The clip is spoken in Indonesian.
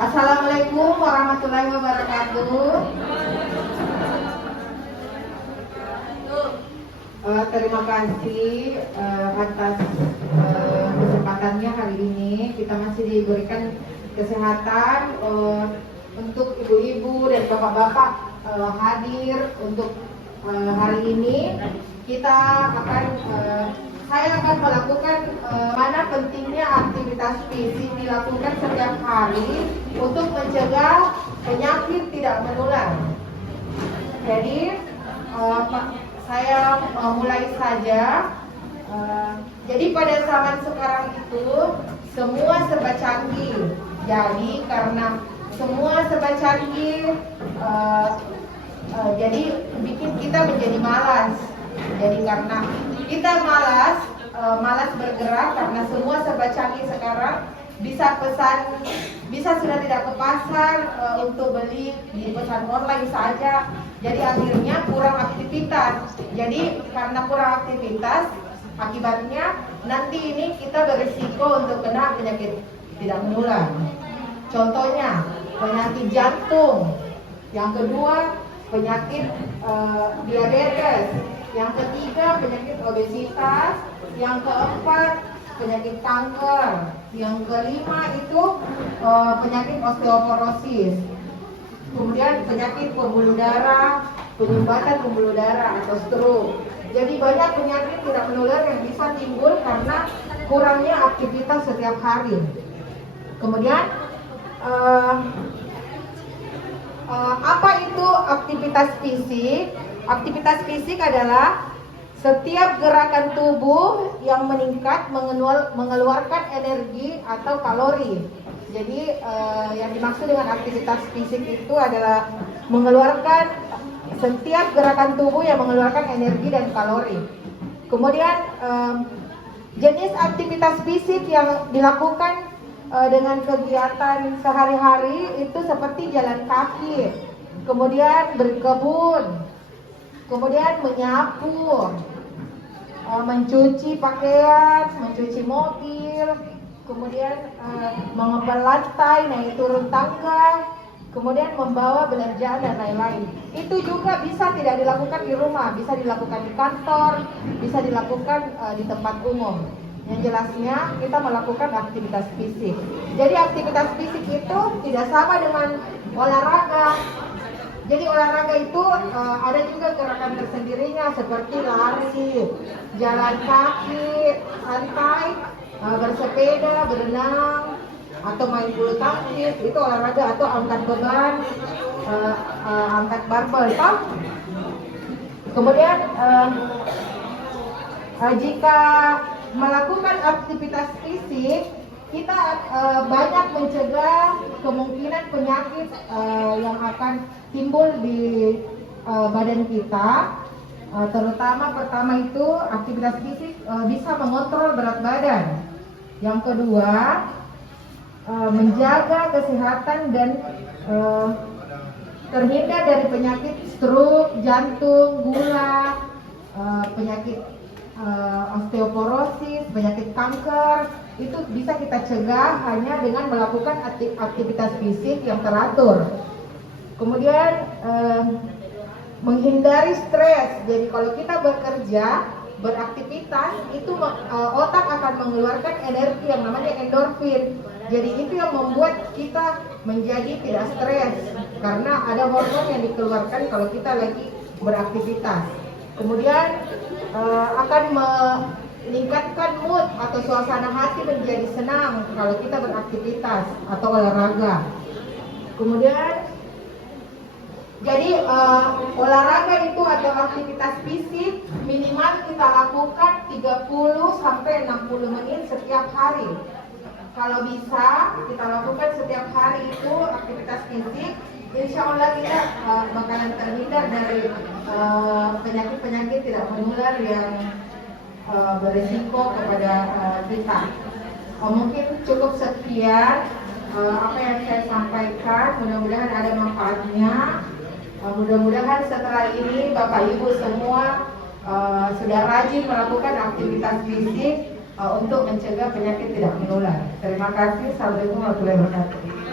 Assalamualaikum warahmatullahi wabarakatuh. Terima kasih atas kesempatannya hari ini. Kita masih diberikan kesehatan untuk ibu-ibu dan bapak-bapak hadir untuk hari ini. Saya akan melakukan mana pentingnya aktivitas fisik dilakukan setiap hari untuk mencegah penyakit tidak menular. Jadi saya mulai saja. Jadi pada zaman sekarang itu semua serba canggih. Jadi karena semua serba canggih, jadi bikin kita menjadi malas. Jadi karena kita malas bergerak karena semua serba canggih sekarang, bisa pesan, bisa sudah tidak ke pasar untuk beli, di pesan online saja. Jadi akhirnya kurang aktivitas. Jadi karena kurang aktivitas, akibatnya nanti ini kita berisiko untuk kena penyakit tidak menular. Contohnya penyakit jantung, yang kedua penyakit diabetes, yang ketiga penyakit obesitas, yang keempat penyakit kanker, yang kelima itu penyakit osteoporosis, kemudian penyakit pembuluh darah, penyumbatan pembuluh darah atau stroke. Jadi banyak penyakit tidak menular yang bisa timbul karena kurangnya aktivitas setiap hari. Kemudian apa itu aktivitas fisik? Aktivitas fisik adalah setiap gerakan tubuh yang meningkat mengeluarkan energi atau kalori. Jadi yang dimaksud dengan aktivitas fisik itu adalah mengeluarkan setiap gerakan tubuh yang mengeluarkan energi dan kalori. Kemudian jenis aktivitas fisik yang dilakukan dengan kegiatan sehari-hari itu seperti jalan kaki, kemudian berkebun, kemudian menyapu, mencuci pakaian, mencuci mobil, kemudian mengepel lantai, naik turun tangga, kemudian membawa belanjaan dan lain-lain. Itu juga bisa tidak dilakukan di rumah, bisa dilakukan di kantor, bisa dilakukan di tempat umum. Yang jelasnya kita melakukan aktivitas fisik. Jadi aktivitas fisik itu tidak sama dengan olahraga. Jadi olahraga itu ada juga gerakan tersendirinya seperti lari, jalan kaki, santai, bersepeda, berenang, atau main bulu tangkis, itu olahraga, atau angkat beban, angkat barbel. Kemudian jika melakukan aktivitas fisik, kita banyak mencegah kemungkinan penyakit yang akan timbul di badan kita. Terutama pertama itu aktivitas fisik bisa mengontrol berat badan. Yang kedua, menjaga kesehatan dan terhindar dari penyakit stroke, jantung, gula, penyakit osteoporosis, penyakit kanker. Itu bisa kita cegah hanya dengan melakukan aktivitas fisik yang teratur. Kemudian menghindari stres. Jadi kalau kita bekerja, beraktivitas, itu otak akan mengeluarkan energi yang namanya endorfin. Jadi itu yang membuat kita menjadi tidak stres karena ada hormon yang dikeluarkan kalau kita lagi beraktivitas. Kemudian akan meningkatkan mood atau suasana hati menjadi senang kalau kita beraktivitas atau olahraga. Kemudian jadi olahraga itu atau aktivitas fisik minimal kita lakukan 30 sampai 60 menit setiap hari. Kalau bisa kita lakukan setiap hari itu aktivitas fisik, insya Allah kita bakalan terhindar dari penyakit-penyakit tidak menular yang berisiko kepada kita. Mungkin cukup sekian apa yang saya sampaikan, mudah-mudahan ada manfaatnya. Mudah-mudahan setelah ini Bapak Ibu semua sudah rajin melakukan aktivitas fisik untuk mencegah penyakit tidak menular. Terima kasih. Assalamualaikum warahmatullahi wabarakatuh.